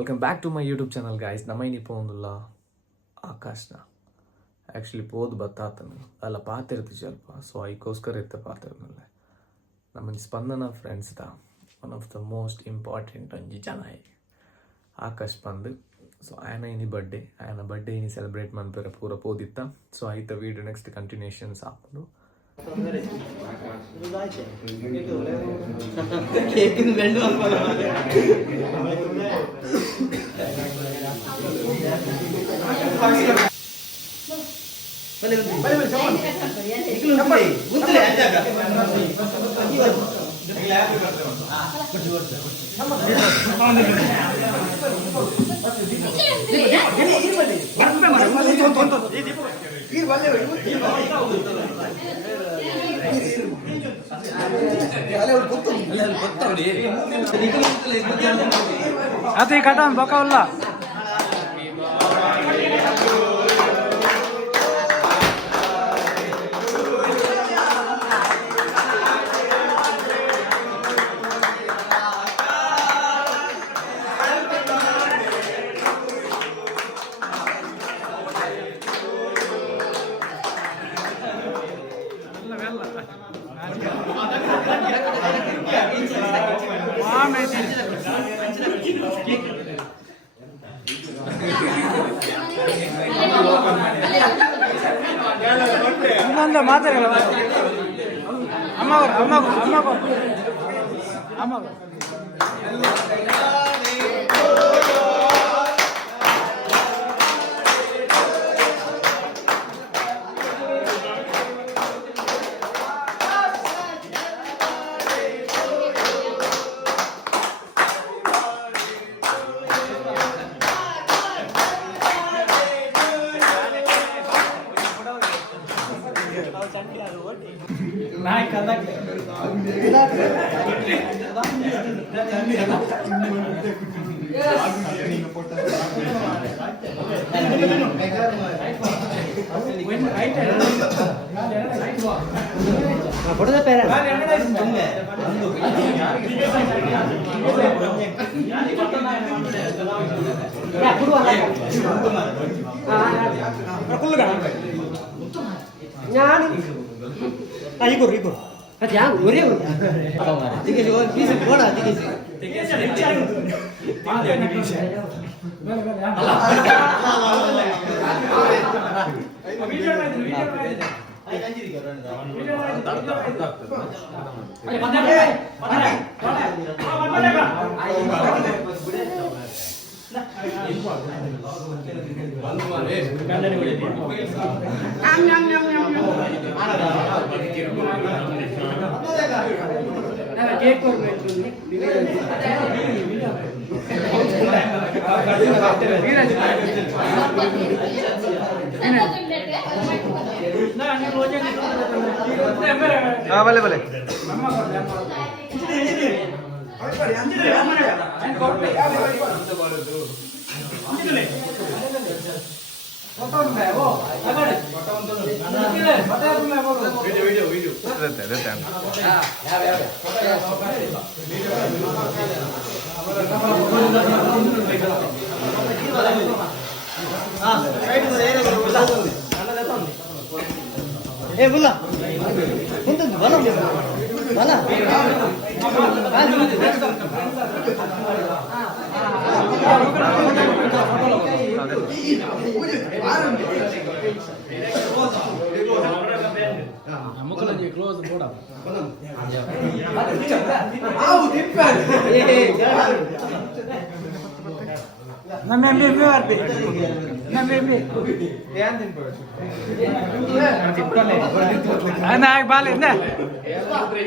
Welcome back to my YouTube channel guys. ನಮ್ಮೈನಿಪ್ಪ ಒಂದಿಲ್ಲ ಆಕಾಶನ ಆ್ಯಕ್ಚುಲಿ ಪೋದು ಬತ್ತಾತನು ಅಲ್ಲ ಪಾತಿರ್ತಿ ಸ್ವಲ್ಪ ಸೊ ಅದಕ್ಕೋಸ್ಕರ ಇತ್ತು ಪಾತಿರ್ನಲ್ಲೇ ನಮ್ಮ ಸ್ಪಂದನ ಫ್ರೆಂಡ್ಸ್ದ one of the most important ಒಂಜಿ ಜನ ಆಕಾಶ್ ಬಂದು ಸೊ ಆಯನ ಬರ್ಡೇ ಇನಿ ಸೆಲೆಬ್ರೇಟ್ ಮಾಡ್ಬೇರೆ ಪೂರ ಪೋದಿತ್ತ ಸೊ ಆಯ್ತ ವೀಡಿಯೋ ನೆಕ್ಸ್ಟ್ ಕಂಟಿನ್ಯೂಷನ್ಸ್ ಹಾಕೊಂಡು ಅದೇ ಕಟಾನ್ ಬಕವಲ್ಲ ಇನ್ನೊಂದು ಮಾತಾಡಲ್ಲ ಅಮ್ಮ भले भले ए बोला बोला बोला क्लोज बोड़ा ನಮ್ಮ ಎಂಬಿ ವಾರ್ತೆ ನಮ್ಮ ಎಂಬಿ ಏನ್ ತಿನ್ಬೋದು ಅಣ್ಣ ಬಾಲೆ ಇಂದ ಹ್ಯಾಪಿ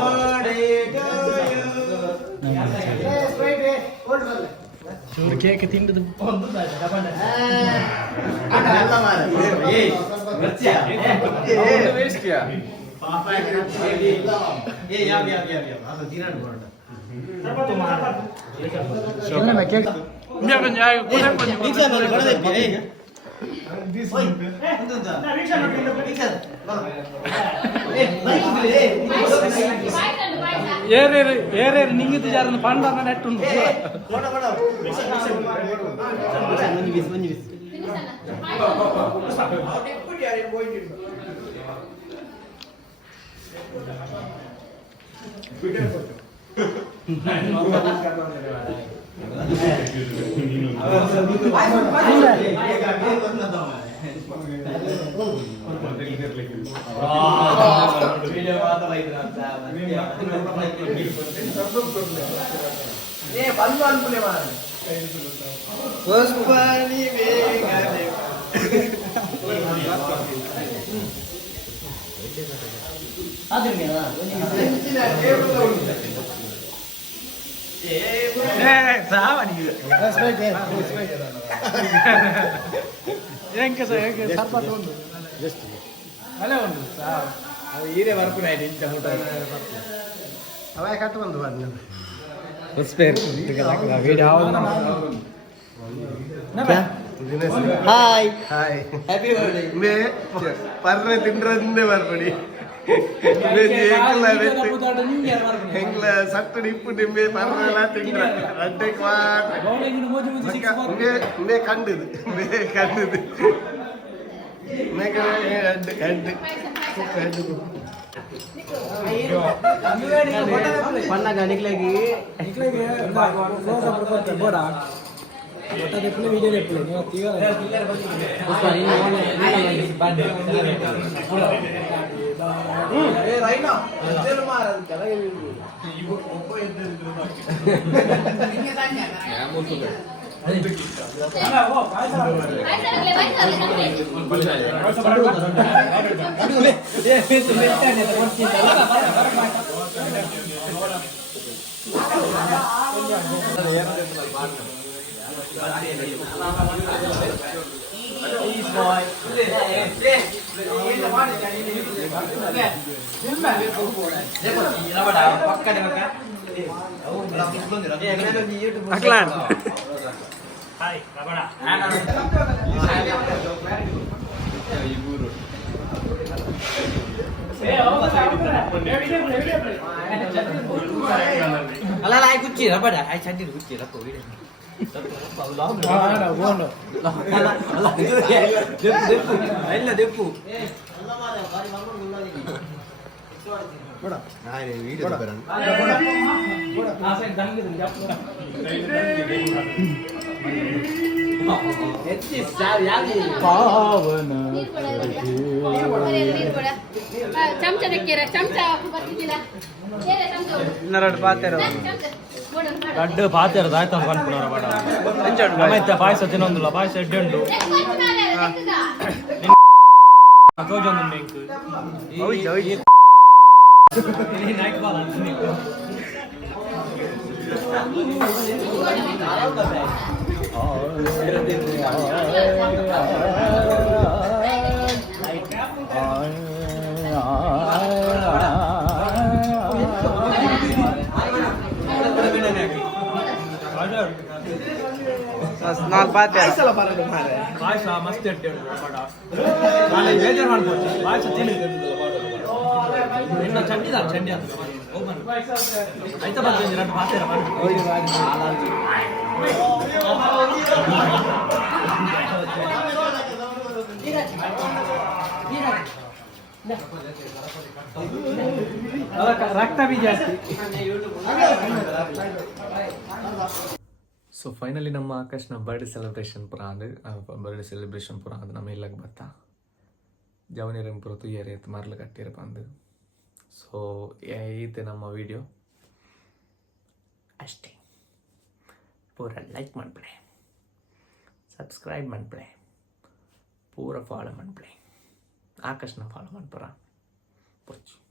ಬರ್ತ್ಡೇ ಟು ಯು ಚೂರು ಕೇಕ್ ತಿಂದದು ಅಲ್ಲ ಮಾರ ಏ ಬರ್ತಿಯಾ ಏ ವೇಸ್ಟ್ किया पापा ये या ಅದು ದಿನ ನೋಡ ಕೇಕ್ ಏರೇರು ನಿಂಗಿದ್ದು ಜಾರನ್ನು ಪಂಡನ ನೆಟ್ಟುಂಡು ಹಾಯ್ ಹ್ಯಾಪಿ ಬರ್ಡೇ ಪರ್ರೆ ತಿಂಡ್ರನ್ನೇ ಬರ್ಬೇಡಿ ಹೆಂಗ್ಲ ಸಟ್ಟು ನಿಪ್ಪು ನಿಂಬೆ ಪರ್ರೆಲ್ಲ ತಿಂಡ್ರ ರಡ್ಡೆಗೆ ಮಾತ್ರ ಕಂಡದು ಕಂಡದು ಪಣ್ಣಗ ನಿಕ್ಲಾಗಿ వీడియో Aklan. ಅಲ್ಲ ಆಯ್ ಕುಚ್ಚಿ ರಬಡ ಆಯ್ ಚಂಡಿ ಕುಚ್ಚಿ ರಪ್ಪ ವಿಡಿಯೋ ಎಲ್ಲ ದೆಪ್ಪು ಗಡ್ಡೆ ಪಾತೆರದು ಆಯ್ತು ಅನ್ಕೊಂಡ್ರ ಪಾಯಸ ತಿನ್ನೊಂದಿಲ್ಲ ಪಾಯಸ ಎಡ್ಡೆ ಉಂಟು ಪಾಯಸ ಮಸ್ತ್ ಎಡ್ಡೆ ಉಂಟು ನಾಳೆ ಬೇಜಾರು ಮಾಡ್ಬೋದು ಪಾಯಸ ತಿನ್ನಿಲ್ಲ ಇನ್ನು ಚಂಡಿ ಚಂಡಿ ಅಂತ ಆಯ್ತಾ ಬರ್ತೀನಿ ಎರಡು ಪಾತೆರ ರಕ್ತ ಬೀಜ ಸೊ ಫೈನಲಿ ನಮ್ಮ ಆಕಾಶ್ನ ಬರ್ಡೇ ಸೆಲೆಬ್ರೇಷನ್ ಪುರ ಅದು ನಮ್ಮ ಇಲ್ಲಕ್ಕೆ ಬತ್ತಾ ಜವನಿರಂ ಪುರ ತುಯ್ಯರೆ ಎತ್ತು ಮರಲು ಕಟ್ಟಿರ ಬಂದು ಸೊ ಐತೆ ನಮ್ಮ ವಿಡಿಯೋ ಅಷ್ಟೇ ಪೂರ ಲೈಕ್ ಮಾಡ್ಬಿಡಿ ಸಬ್ಸ್ಕ್ರೈಬ್ ಮಾಡ್ಬಿಡಿ ಪೂರ ಫಾಲೋ ಮಾಡ್ಬಿಡಿ ಆಕಾಶ್ನ ಫಾಲೋ ಮಾಡ್ಬಾರ ಪುರ್ಚು